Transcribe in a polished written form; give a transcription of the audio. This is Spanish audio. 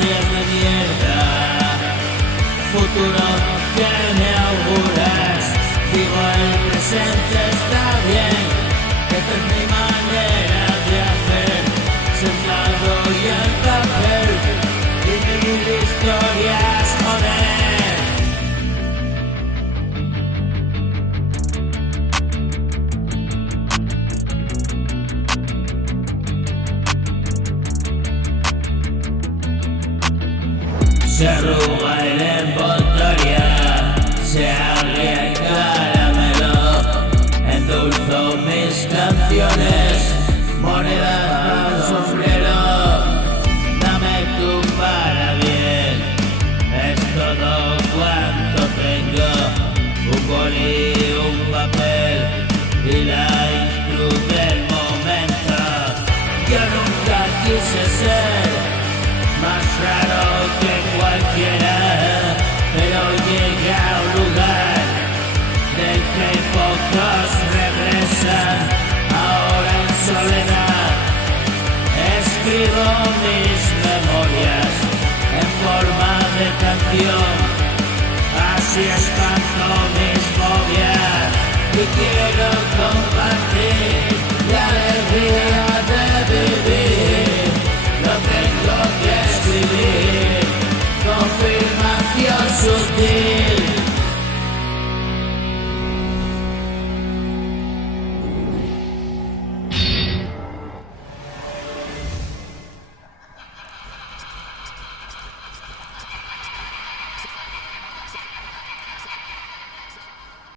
días de mierda, futuro que me auguras. Digo, el presente está bien, esta es mi manera de hacer, sentado y en papel, y mil historias, joder. Se arruga el envoltorio, se agria el caramelo, endulzo mis canciones, monedas para un sombrero. Dame tu para bien, es todo cuanto tengo, un boli, un papel y la instru del momento. Yo nunca quise ser más raro que cualquiera, pero llegué a un lugar del que pocos regresan. Ahora en soledad escribo mis memorias en forma de canción, así espanto mis fobias y quiero compartir la alegría de vivir. Lo tengo que escribir, confirmación sutil.